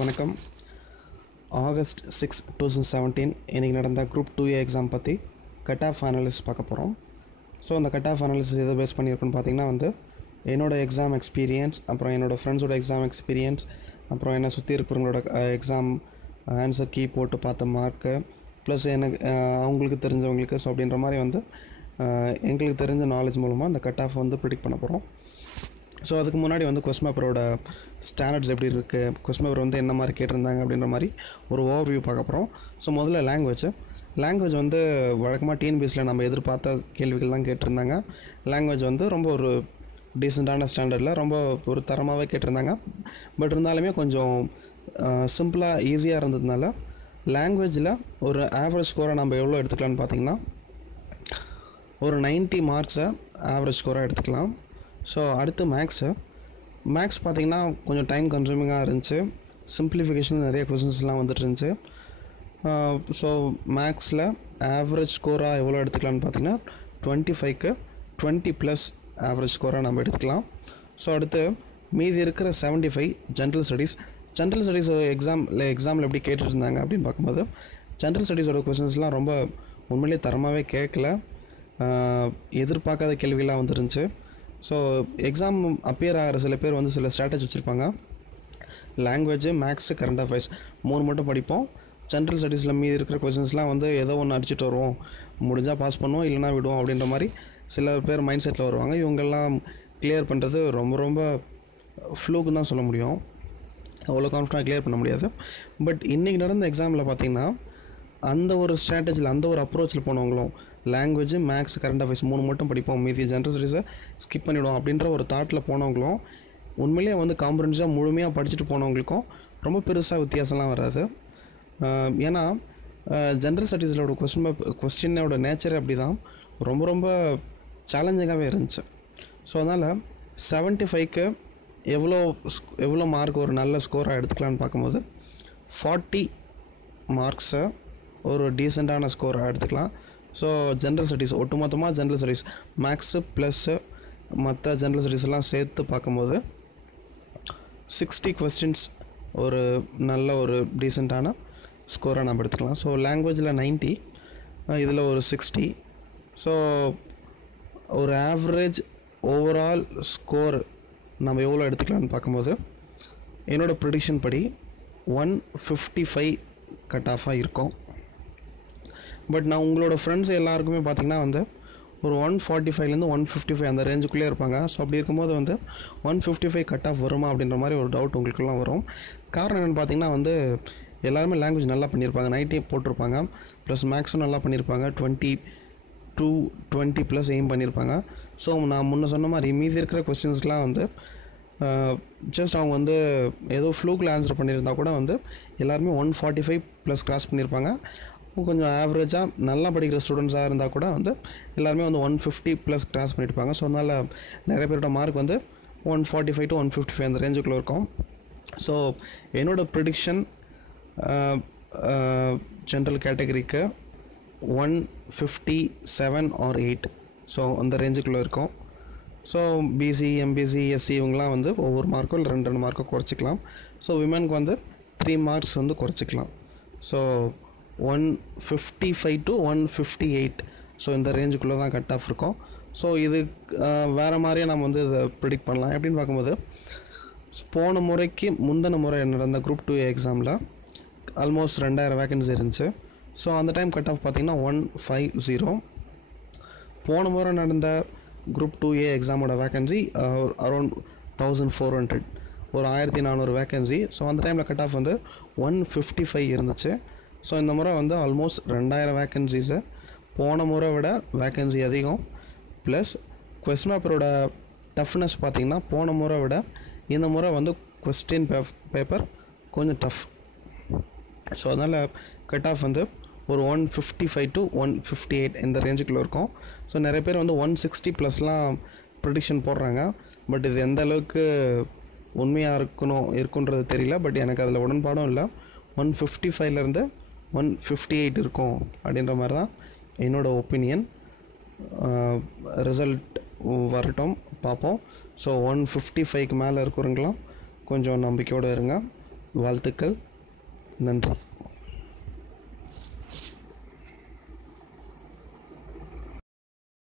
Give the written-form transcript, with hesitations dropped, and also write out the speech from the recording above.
வணக்கம். ஆகஸ்ட் 6 2017 இன்றைக்கி நடந்த குரூப் 2A எக்ஸாம் பற்றி கட் ஆஃப் அனாலிசிஸ் பார்க்க போகிறோம். ஸோ அந்த கட் ஆஃப் அனாலிசிஸ் எதை பேஸ் பண்ணியிருக்குன்னு பார்த்தீங்கன்னா என்னோடய எக்ஸாம் எக்ஸ்பீரியன்ஸ், அப்புறம் என்னோடய ஃப்ரெண்ட்ஸோட எக்ஸாம் எக்ஸ்பீரியன்ஸ், அப்புறம் என்னை சுற்றி இருக்கிறவங்களோட எக்ஸாம் ஆன்சர் கீ போட்டு பார்த்த மார்க்கு, ப்ளஸ் எனக்கு அவங்களுக்கு தெரிஞ்சவங்களுக்கு. ஸோ அப்படின்ற மாதிரி எங்களுக்கு தெரிஞ்ச நாலேஜ் மூலமாக அந்த கட் ஆஃப் ப்ரிடிக்ட் பண்ண போகிறோம். ஸோ அதுக்கு முன்னாடி கொஸ்டின் பேப்பரோட ஸ்டாண்டர்ட்ஸ் எப்படி இருக்குது, கொஸ்டின் பேப்பர் என்ன மாதிரி கேட்டிருந்தாங்க அப்படின்ற மாதிரி ஒரு ஓவர்வியூ பார்க்க போகிறோம். ஸோ முதல்ல லாங்குவேஜ் வழக்கமாக டிஎன்பிஎஸ்சியில் நம்ம எதிர்பார்த்த கேள்விகள் தான் கேட்டிருந்தாங்க. லாங்குவேஜ் ரொம்ப ஒரு டீசெண்டான ஸ்டாண்டர்டில் ரொம்ப ஒரு தரமாகவே கேட்டிருந்தாங்க. பட் இருந்தாலுமே கொஞ்சம் சிம்பிளாக ஈஸியாக இருந்ததுனால லாங்குவேஜில் ஒரு ஆவரேஜ் ஸ்கோரை நம்ம எவ்வளோ எடுத்துக்கலான்னு பார்த்தீங்கன்னா ஒரு 90 மார்க்ஸை ஆவரேஜ் ஸ்கோராக எடுத்துக்கலாம். ஸோ அடுத்து மேக்ஸ் பார்த்திங்கன்னா கொஞ்சம் டைம் கன்சூமிங்காக இருந்துச்சு. சிம்பிளிஃபிகேஷன் நிறைய கொஸ்டின்ஸ்லாம் வந்துட்டு இருந்துச்சு. ஸோ மேக்ஸில் ஆவரேஜ் ஸ்கோராக எவ்வளோ எடுத்துக்கலான்னு பார்த்தீங்கன்னா 25க்கு 20+ ஆவரேஜ் ஸ்கோராக நம்ம எடுத்துக்கலாம். ஸோ அடுத்து மீதி இருக்கிற 75 ஜென்ரல் ஸ்டடீஸ் எக்ஸாமில் எப்படி கேட்டுருந்தாங்க அப்படின்னு பார்க்கும்போது ஜென்ரல் ஸ்டடீஸோட கொஸ்டின்ஸ்லாம் ரொம்ப உண்மையிலே தரமாகவே கேட்கல. எதிர்பார்க்காத கேள்விகள்லாம் வந்துருந்துச்சு. ஸோ எக்ஸாம் அப்பியர் ஆகிற சில பேர் சில ஸ்ட்ராட்டஜி வச்சுருப்பாங்க. லாங்குவேஜ், மேக்ஸு, கரண்ட் அஃபேர்ஸ் 3 மட்டும் படிப்போம். ஜென்ரல் ஸ்டடீஸில் மீதி இருக்கிற கொஸ்டின்ஸ்லாம் ஏதோ ஒன்று அடிச்சுட்டு வருவோம், முடிஞ்சால் பாஸ் பண்ணுவோம், இல்லைனா விடுவோம் அப்படின்ற மாதிரி சில பேர் மைண்ட் செட்டில் வருவாங்க. இவங்கெல்லாம் கிளியர் பண்ணுறது ரொம்ப ஃப்ளூக்குன்னு தான் சொல்ல முடியும். அவ்வளோ கான்ஃபிடென்ட்டாக கிளியர் பண்ண முடியாது. பட் இன்றைக்கி நடந்த எக்ஸாமில் பார்த்திங்கன்னா அந்த ஒரு ஸ்ட்ராட்டஜியில், அந்த ஒரு அப்ரோச்சில் போனவங்களும் லாங்குவேஜ், மேக்ஸ், கரண்ட் அஃபேர்ஸ் 3 மட்டும் படிப்போம், மீதி ஜென்ரல் ஸ்டடீஸை ஸ்கிப் பண்ணிவிடுவோம் அப்படின்ற ஒரு தாட்டில் போனவங்களும் உண்மையிலேயே காம்ப்ரஹென்சிவாக முழுமையாக படிச்சுட்டு போனவங்களுக்கும் ரொம்ப பெருசாக வித்தியாசம்லாம் வராது. ஏன்னா ஜென்ரல் ஸ்டடீஸோட கொஸ்டினோட நேச்சர் அப்படி தான் ரொம்ப சேலஞ்சிங்காகவே இருந்துச்சு. ஸோ அதனால் 75க்கு எவ்வளோ மார்க் ஒரு நல்ல ஸ்கோராக எடுத்துக்கலான்னு பார்க்கும்போது 40 மார்க்ஸை ஒரு டீசெண்டான ஸ்கோராக எடுத்துக்கலாம். ஸோ ஜென்ரல் ஸ்டடீஸ் ஒட்டுமொத்தமாக ஜென்ரல் ஸ்டடீஸ் மேக்ஸு ப்ளஸ்ஸு மற்ற ஜென்ரல் ஸ்டடீஸ்லாம் சேர்த்து பார்க்கும்போது 60 கொஸ்டின்ஸ் ஒரு நல்ல ஒரு டீசெண்டான ஸ்கோராக நம்ம எடுத்துக்கலாம். ஸோ லாங்குவேஜில் 90, இதில் ஒரு 60. ஸோ ஒரு ஆவரேஜ் ஓவரால் ஸ்கோர் நம்ம எவ்வளோ எடுத்துக்கலாம்னு பார்க்கும்போது என்னோடய ப்ரெடிக்ஷன் படி 155 கட் ஆஃபாக இருக்கும். பட் நான் உங்களோட ஃப்ரெண்ட்ஸ் எல்லாருக்குமே பார்த்திங்கன்னா ஒரு 145லேருந்து 155 அந்த ரேஞ்சுக்குள்ளே இருப்பாங்க. ஸோ அப்படி இருக்கும்போது 155 கட் ஆஃப் வருமா அப்படின்ற மாதிரி ஒரு டவுட் உங்களுக்குலாம் வரும். காரணம் என்னென்னு பார்த்தீங்கன்னா எல்லாருமே லாங்குவேஜ் நல்லா பண்ணியிருப்பாங்க, 90 போட்டிருப்பாங்க, ப்ளஸ் மேக்ஸும் நல்லா பண்ணியிருப்பாங்க, 20+ எய்ம் பண்ணியிருப்பாங்க. ஸோ நான் முன்ன சொன்ன மாதிரி மீதி இருக்கிற கொஸ்டின்ஸ்க்கெலாம் ஜஸ்ட் அவங்க ஏதோ ஃப்ளூக்கில் ஆன்சர் பண்ணியிருந்தால் கூட எல்லாருமே 145+ கிராஸ் பண்ணியிருப்பாங்க. கொஞ்சம் ஆவரேஜாக நல்லா படிக்கிற ஸ்டூடெண்ட்ஸாக இருந்தால் கூட எல்லாருமே 150+ கிராஸ் பண்ணியிருப்பாங்க. ஸோ அதனால் நிறைய பேரோட மார்க் 145 to 155 அந்த ரேஞ்சுக்குள்ளே இருக்கும். ஸோ என்னோடய ப்ரிடிக்ஷன் ஜென்ரல் கேட்டகரிக்கு 157 or 8, ஸோ அந்த ரேஞ்சுக்குள்ளே இருக்கும். ஸோ பிசி, எம்பிசி, எஸ்சி இவங்களாம் ஒவ்வொரு மார்க்கோ இல்லை 2 மார்க்கோ குறைச்சிக்கலாம். ஸோ விமனுக்கு 3 மார்க்ஸ் குறைச்சிக்கலாம். ஸோ 155 to 158, ஸோ இந்த ரேஞ்சுக்குள்ளே தான் கட் ஆஃப் இருக்கும். ஸோ இது வேறு மாதிரியே நம்ம இதை ப்ரிடிக்ட் பண்ணலாம். எப்படின்னு பார்க்கும்போது போன முறைக்கு முந்தின முறை நடந்த குரூப் 2A எக்ஸாமில் ஆல்மோஸ்ட் 2000 வேக்கன்சி இருந்துச்சு. ஸோ அந்த டைம் கட் ஆஃப் பார்த்திங்கன்னா 150. போன முறை நடந்த குரூப் 2A எக்ஸாமோட வேக்கன்சி அரௌண்ட் 1400, ஒரு 1400 வேக்கன்சி. ஸோ அந்த டைமில் கட் ஆஃப் 155 இருந்துச்சு. ஸோ இந்த முறை ஆல்மோஸ்ட் 2000 வேக்கன்சிஸை போன முறை விட வேக்கன்சி அதிகம். ப்ளஸ் கொஸ்டின் பேப்பரோட டஃப்னஸ் பார்த்திங்கன்னா போன முறை விட இந்த முறை கொஸ்டின் பேப்பர் கொஞ்சம் டஃப். ஸோ அதனால் கட் ஆஃப் ஒரு 155 to 158 இந்த ரேஞ்சுக்குள்ளே இருக்கும். ஸோ நிறைய பேர் 160+லாம் ப்ரெடிக்ஷன் போடுறாங்க. பட் இது எந்த அளவுக்கு உண்மையாக இருக்குன்றது தெரியல. பட் எனக்கு அதில் உடன்பாடும் இல்லை. 155லேருந்து 158 இருக்கும் அப்படின்ற மாதிரி தான் என்னோடய ஒப்பீனியன். ரிசல்ட் வரட்டும், பார்ப்போம். ஸோ 155க்கு மேலே இருக்கிறவங்களாம் கொஞ்சம் நம்பிக்கையோடு இருங்க. வாழ்த்துக்கள். நன்றி.